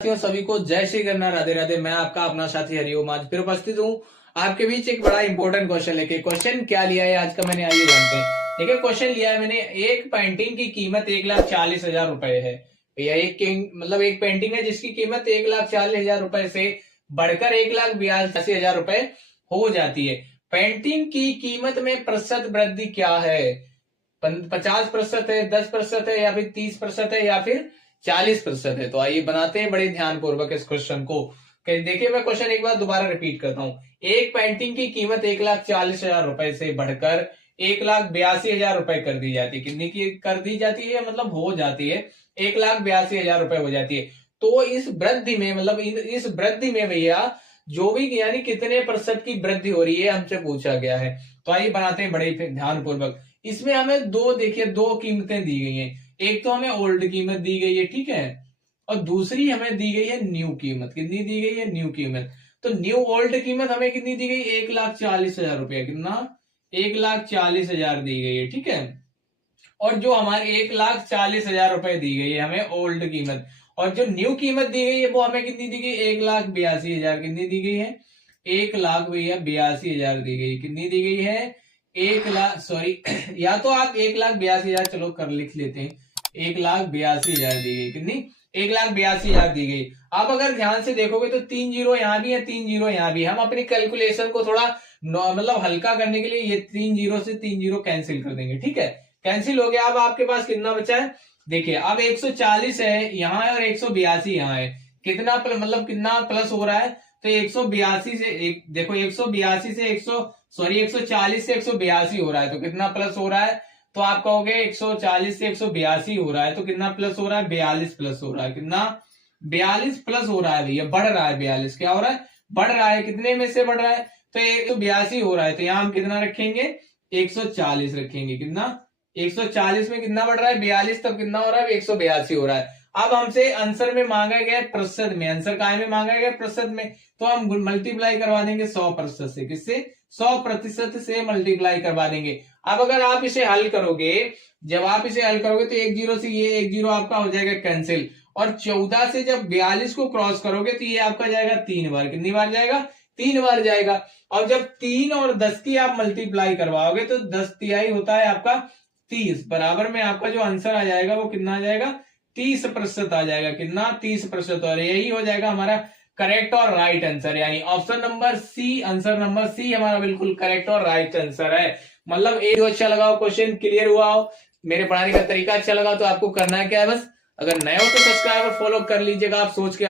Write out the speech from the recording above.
साथियों सभी को जय श्री गन्ना राधे राधे। मैं आपका अपना साथी हरिओम आज फिर उपस्थित हूँ आपके बीच एक बड़ा इंपॉर्टेंट क्वेश्चन लेके। क्वेश्चन क्या लिया है आज का मैंने, आइए जानते हैं। देखिए क्वेश्चन लिया है मैंने, एक पेंटिंग की कीमत 1,40,000 रुपए है। भैया एक पेंटिंग है जिसकी कीमत 1,40,000 रुपए से बढ़कर 1,82,000 रुपए हो जाती है। पेंटिंग की कीमत में प्रतिशत वृद्धि क्या है? 50% है, 10% है, या फिर 30% है, या फिर 40% है। तो आइए बनाते हैं बड़े ध्यान पूर्वक इस क्वेश्चन को। देखिए मैं क्वेश्चन एक बार दोबारा रिपीट करता हूं। एक पेंटिंग की कीमत 1,40,000 रुपए से बढ़कर 1,82,000 रुपए कर दी जाती है। कितनी की कर दी जाती है? मतलब हो जाती है 1,82,000 रुपए हो जाती है। तो इस वृद्धि में इस वृद्धि में भैया जो भी यानी कितने प्रतिशत की वृद्धि हो रही है हमसे पूछा गया है। तो आइए बनाते हैं बड़े ध्यान पूर्वक। इसमें हमें दो कीमतें दी गई हैं। एक तो हमें ओल्ड कीमत दी गई है, ठीक है, और दूसरी हमें दी गई है न्यू कीमत। कितनी दी गई है? न्यू कीमत। तो न्यू ओल्ड कीमत हमें कितनी दी गई? 1,40,000 रुपया। कितना? 1,40,000 दी गई है, ठीक है। और जो हमारे 1,40,000 रुपए दी गई है हमें ओल्ड कीमत, और जो न्यू कीमत दी गई है वो हमें कितनी दी गई? 1,82,000। कितनी दी गई है? 1,82,000 दी गई। कितनी दी गई है? 1,00,000 सॉरी या तो आप 1,82,000 चलो कर लिख लेते हैं। 1,82,000 दी गई। कितनी? 1,82,000 दी गई। अब अगर ध्यान से देखोगे तो 3 जीरो यहाँ भी है, 3 जीरो यहाँ भी। हम अपनी कैलकुलेशन को थोड़ा हल्का करने के लिए ये 3 जीरो से 3 जीरो कैंसिल कर देंगे, ठीक है। कैंसिल हो गया। अब आपके पास कितना बचा है? देखिए अब 140 है यहाँ है और 182 यहाँ है। कितना कितना प्लस हो रहा है? तो 182 से देखो 182 से 140 से 182 हो रहा है। तो कितना प्लस हो रहा है? तो आप कहोगे 140 से 182 हो रहा है तो कितना प्लस हो रहा है? 42 प्लस हो रहा है। कितना? 42 प्लस हो रहा है भैया, बढ़ रहा है। 42 क्या हो रहा है? बढ़ रहा है। कितने में से बढ़ रहा है? तो 182 हो रहा है। तो यहाँ हम कितना रखेंगे? 140 रखेंगे। कितना? 140 में कितना बढ़ रहा है? 42। तब कितना हो रहा है? 182 हो रहा है। अब हमसे आंसर में मांगा गया प्रतिशत में, आंसर काय में मांगा गया? प्रतिशत में। तो हम मल्टीप्लाई करवा देंगे 100% से। किससे? 100% से मल्टीप्लाई करवा देंगे। अब अगर आप इसे हल करोगे, जब आप इसे हल करोगे तो एक जीरो से ये एक जीरो आपका हो जाएगा कैंसिल, और 14 से जब 42 को क्रॉस करोगे तो ये आपका जाएगा 3 बार। कितनी बार जाएगा? 3 बार जाएगा। और जब 3 और 10 की आप मल्टीप्लाई करवाओगे तो 10 तिहाई होता है आपका 30, बराबर में आपका जो आंसर आ जाएगा वो कितना आ जाएगा? 30% आ जाएगा। कितना? 30%। और यही हो जाएगा हमारा करेक्ट और राइट आंसर, यानी option number C, answer number C हमारा बिल्कुल करेक्ट और राइट आंसर है। एक अच्छा लगा हो, क्वेश्चन क्लियर हुआ हो, मेरे पढ़ाने का तरीका अच्छा लगा तो आपको करना है क्या है? बस अगर नए हो तो सब्सक्राइब और फॉलो कर लीजिएगा। आप सोच के